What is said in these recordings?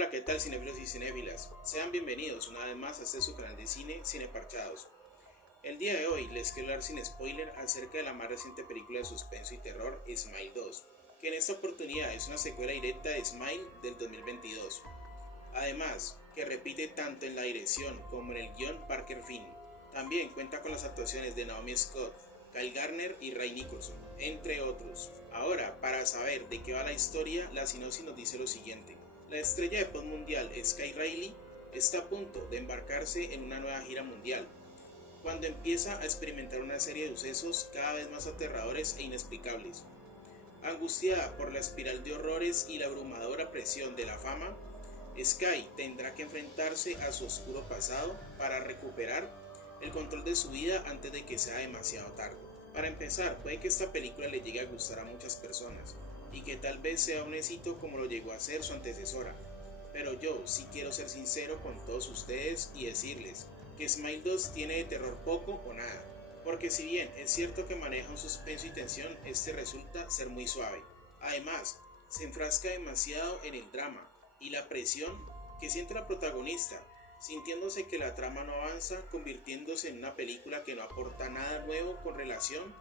Hola, ¿qué tal cinéfilos y cinéfilas? Sean bienvenidos una vez más a este su canal de cine, Cineparchados. El día de hoy les quiero hablar sin spoiler acerca de la más reciente película de suspenso y terror, Smile 2, que en esta oportunidad es una secuela directa de Smile del 2022. Además, que repite tanto en la dirección como en el guión Parker Finn. También cuenta con las actuaciones de Naomi Scott, Kyle Gardner y Ray Nicholson, entre otros. Ahora, para saber de qué va la historia, la sinopsis nos dice lo siguiente. La estrella de pop mundial Sky Riley está a punto de embarcarse en una nueva gira mundial, cuando empieza a experimentar una serie de sucesos cada vez más aterradores e inexplicables. Angustiada por la espiral de horrores y la abrumadora presión de la fama, Sky tendrá que enfrentarse a su oscuro pasado para recuperar el control de su vida antes de que sea demasiado tarde. Para empezar, puede que esta película le llegue a gustar a muchas personas y que tal vez sea un éxito como lo llegó a ser su antecesora, pero yo sí quiero ser sincero con todos ustedes y decirles que Smile 2 tiene de terror poco o nada, porque si bien es cierto que maneja un suspenso y tensión, este resulta ser muy suave. Además, se enfrasca demasiado en el drama y la presión que siente la protagonista, sintiéndose que la trama no avanza, convirtiéndose en una película que no aporta nada nuevo con relación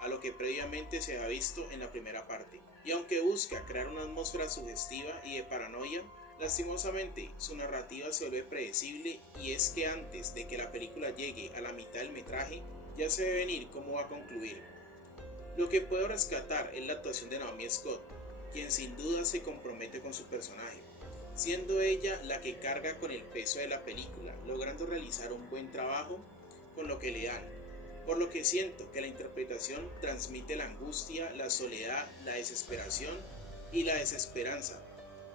a lo que previamente se había visto en la primera parte. Y aunque busca crear una atmósfera sugestiva y de paranoia, lastimosamente su narrativa se vuelve predecible, y es que antes de que la película llegue a la mitad del metraje, ya se ve venir cómo va a concluir. Lo que puedo rescatar es la actuación de Naomi Scott, quien sin duda se compromete con su personaje, siendo ella la que carga con el peso de la película, logrando realizar un buen trabajo con lo que le dan, por lo que siento que la interpretación transmite la angustia, la soledad, la desesperación y la desesperanza,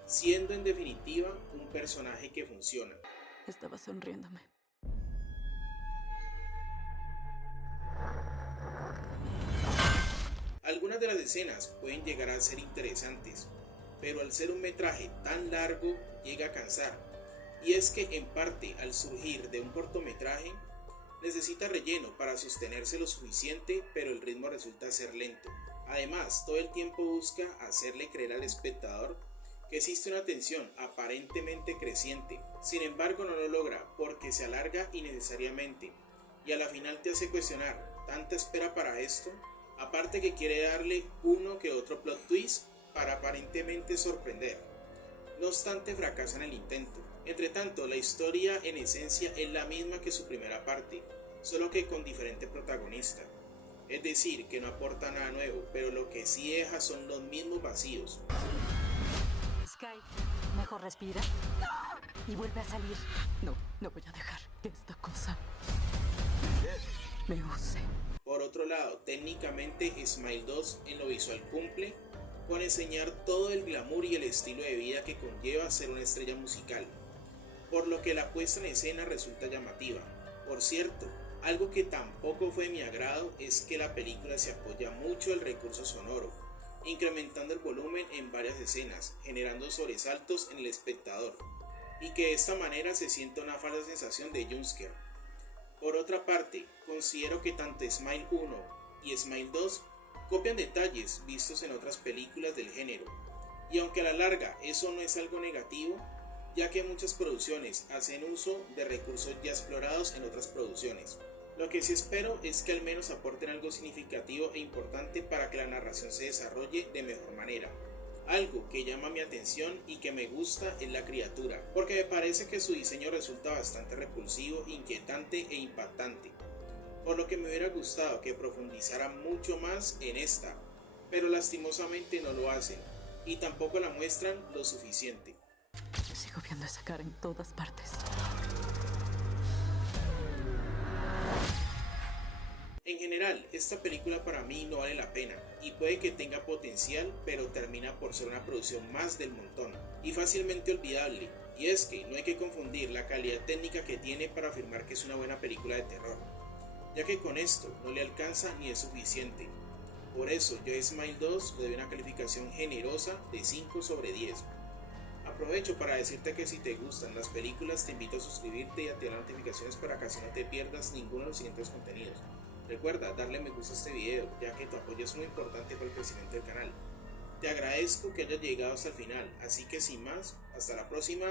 siendo en definitiva un personaje que funciona. Estaba sonriéndome. Algunas de las escenas pueden llegar a ser interesantes, pero al ser un metraje tan largo llega a cansar, y es que en parte al surgir de un cortometraje necesita relleno para sostenerse lo suficiente, pero el ritmo resulta ser lento. Además, todo el tiempo busca hacerle creer al espectador que existe una tensión aparentemente creciente, sin embargo no lo logra porque se alarga innecesariamente, y a la final te hace cuestionar, ¿tanta espera para esto? Aparte que quiere darle uno que otro plot twist para aparentemente sorprender. No obstante, fracasa en el intento. Entre tanto, la historia en esencia es la misma que su primera parte, solo que con diferente protagonista. Es decir, que no aporta nada nuevo, pero lo que sí deja son los mismos vacíos. Sky, mejor respira y vuelve a salir. No voy a dejar que esta cosa me use. Por otro lado, técnicamente Smile 2 en lo visual cumple con enseñar todo el glamour y el estilo de vida que conlleva ser una estrella musical, por lo que la puesta en escena resulta llamativa. Por cierto, algo que tampoco fue de mi agrado es que la película se apoya mucho del recurso sonoro, incrementando el volumen en varias escenas, generando sobresaltos en el espectador, y que de esta manera se siente una falsa sensación de jumpscare. Por otra parte, considero que tanto Smile 1 y Smile 2 copian detalles vistos en otras películas del género, y aunque a la larga eso no es algo negativo, ya que muchas producciones hacen uso de recursos ya explorados en otras producciones. Lo que sí espero es que al menos aporten algo significativo e importante para que la narración se desarrolle de mejor manera. Algo que llama mi atención y que me gusta es la criatura, porque me parece que su diseño resulta bastante repulsivo, inquietante e impactante, por lo que me hubiera gustado que profundizaran mucho más en esta, pero lastimosamente no lo hacen, y tampoco la muestran lo suficiente. Sigo viendo esa cara en todas partes. En general, esta película para mí no vale la pena, y puede que tenga potencial, pero termina por ser una producción más del montón, y fácilmente olvidable, y es que no hay que confundir la calidad técnica que tiene para afirmar que es una buena película de terror, ya que con esto no le alcanza ni es suficiente. Por eso yo a Smile 2 le doy una calificación generosa de 5 sobre 10. Aprovecho para decirte que si te gustan las películas, te invito a suscribirte y activar las notificaciones para que así no te pierdas ninguno de los siguientes Recuerda darle me gusta a este video, ya que tu apoyo es muy importante para el crecimiento del canal. Te agradezco que hayas llegado hasta el final, así que sin más, hasta la próxima.